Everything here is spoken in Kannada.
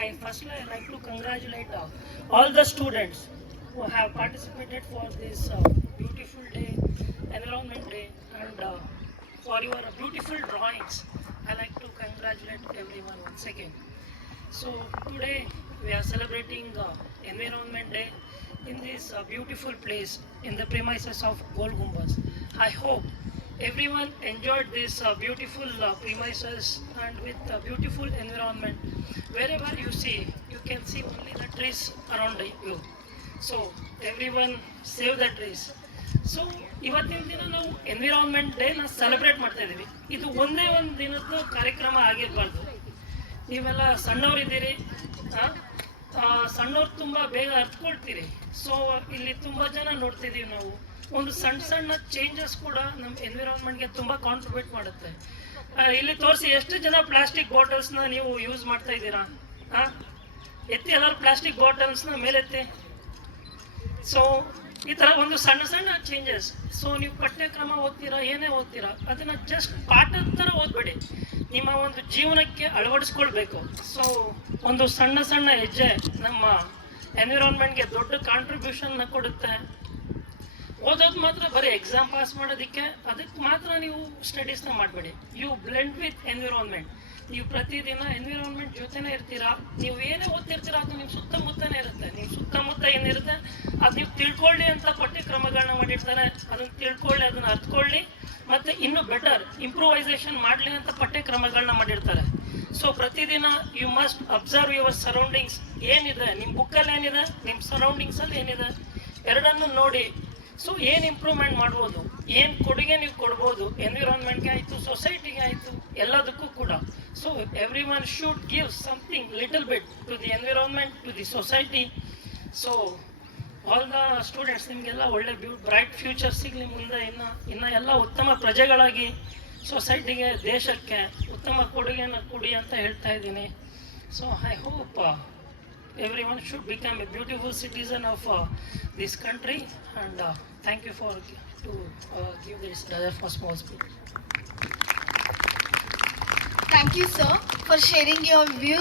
Firstly, I like to congratulate all the students who have participated for this beautiful day, Environment Day, and for your beautiful drawings. I like to congratulate everyone once again. So today we are celebrating Environment Day in this beautiful place in the premises of Gol Gumbaz. I hope everyone enjoyed this beautiful premises and with a beautiful environment. Wherever you see, you can see only the trees around you. So everyone save the trees. So ಇವತ್ತಿನ ದಿನ ನಾವು ಎನ್ವಿರಾನ್ಮೆಂಟ್ ಡೇನ ಸೆಲೆಬ್ರೇಟ್ ಮಾಡ್ತಾ ಇದ್ದೀವಿ. ಇದು ಒಂದೇ ಒಂದು ದಿನದ ಕಾರ್ಯಕ್ರಮ ಆಗಿರಬಾರ್ದು. ನೀವೆಲ್ಲ ಸಣ್ಣವರಿದ್ದೀರಿ, ಸಣ್ಣವ್ರು ತುಂಬ ಬೇಗ ಅರ್ತ್ಕೊಳ್ತೀರಿ. ಸೊ ಇಲ್ಲಿ ತುಂಬ ಜನ ನೋಡ್ತಿದ್ದೀವಿ ನಾವು. ಒಂದು ಸಣ್ಣ ಸಣ್ಣ ಚೇಂಜಸ್ ಕೂಡ ನಮ್ಮ ಎನ್ವಿರಾನ್ಮೆಂಟ್ಗೆ ತುಂಬ ಕಾಂಟ್ರಿಬ್ಯೂಟ್ ಮಾಡುತ್ತೆ. ಇಲ್ಲಿ ತೋರಿಸಿ, ಎಷ್ಟು ಜನ ಪ್ಲಾಸ್ಟಿಕ್ ಬಾಟಲ್ಸ್ನ ನೀವು ಯೂಸ್ ಮಾಡ್ತಾ ಇದ್ದೀರಾ? ಎತ್ತಿ ಎಲ್ಲರೂ ಪ್ಲಾಸ್ಟಿಕ್ ಬಾಟಲ್ಸ್ನ ಮೇಲೆತ್ತಿ. ಸೊ ಈ ಥರ ಒಂದು ಸಣ್ಣ ಸಣ್ಣ ಚೇಂಜಸ್. ಸೊ ನೀವು ಪಠ್ಯಕ್ರಮ ಓದ್ತೀರಾ, ಏನೇ ಓದ್ತೀರಾ, ಅದನ್ನು ಜಸ್ಟ್ ಪಾಠದ ಥರ ಓದ್ಬೇಡಿ, ನಿಮ್ಮ ಒಂದು ಜೀವನಕ್ಕೆ ಅಳವಡಿಸ್ಕೊಳ್ಬೇಕು. ಸೊ ಒಂದು ಸಣ್ಣ ಸಣ್ಣ ಹೆಜ್ಜೆ ನಮ್ಮ ಎನ್ವಿರಾನ್ಮೆಂಟ್ಗೆ ದೊಡ್ಡ ಕಾಂಟ್ರಿಬ್ಯೂಷನ್ನ ಕೊಡುತ್ತೆ. ಓದೋದು ಮಾತ್ರ ಬರೀ ಎಕ್ಸಾಮ್ ಪಾಸ್ ಮಾಡೋದಕ್ಕೆ ಅದಕ್ಕೆ ಮಾತ್ರ ನೀವು ಸ್ಟಡೀಸ್ನ ಮಾಡಬೇಡಿ. You blend with environment. ನೀವು ಪ್ರತಿದಿನ ಎನ್ವಿರಾನ್ಮೆಂಟ್ ಜೊತೆನೇ ಇರ್ತೀರಾ. ನೀವು ಏನೇ ಓದ್ತಿರ್ತೀರಾ ಅದು ನಿಮ್ಮ ಸುತ್ತಮುತ್ತನೇ ಇರುತ್ತೆ. ನಿಮ್ಮ ಸುತ್ತಮುತ್ತ ಏನಿರುತ್ತೆ ಅದು ನೀವು ತಿಳ್ಕೊಳ್ಳಿ ಅಂತ ಪಠ್ಯಕ್ರಮಗಳನ್ನ ಮಾಡಿರ್ತಾರೆ. ಅದನ್ನು ತಿಳ್ಕೊಳ್ಳಿ, ಅದನ್ನು ಅರ್ಥಕೊಳ್ಳಿ, ಮತ್ತು ಇನ್ನೂ ಬೆಟರ್ ಇಂಪ್ರೂವೈಸೇಷನ್ ಮಾಡಲಿ ಅಂತ ಪಠ್ಯಕ್ರಮಗಳನ್ನ ಮಾಡಿರ್ತಾರೆ. ಸೊ ಪ್ರತಿದಿನ you must observe your surroundings. ಏನಿದೆ ನಿಮ್ಮ ಬುಕ್ಕಲ್ಲಿ, ಏನಿದೆ ನಿಮ್ಮ ಸರೌಂಡಿಂಗ್ಸಲ್ಲಿ ಏನಿದೆ, ಎರಡನ್ನು ನೋಡಿ. ಸೊ ಏನು ಇಂಪ್ರೂವ್ಮೆಂಟ್ ಮಾಡ್ಬೋದು, ಏನು ಕೊಡುಗೆ ನೀವು ಕೊಡ್ಬೋದು ಎನ್ವಿರಾನ್ಮೆಂಟ್ಗೆ ಆಯಿತು, ಸೊಸೈಟಿಗೆ ಆಯಿತು, ಎಲ್ಲದಕ್ಕೂ ಕೂಡ. So everyone should give something little bit to the environment, to the society. So all the students, ನಿಮಗೆಲ್ಲ ಒಳ್ಳೆ ಬ್ರೈಟ್ ಫ್ಯೂಚರ್ ಸಿಗಲಿ ಮುಂದೆ. ಇನ್ನು ಎಲ್ಲ ಉತ್ತಮ ಪ್ರಜೆಗಳಾಗಿ ಸೊಸೈಟಿಗೆ, ದೇಶಕ್ಕೆ ಉತ್ತಮ ಕೊಡುಗೆಯನ್ನು ಕೊಡಿ ಅಂತ ಹೇಳ್ತಾ ಇದ್ದೀನಿ. So I hope everyone should become a beautiful citizen of this country, and thank you for give this for small speech. Thank you, sir, for sharing your views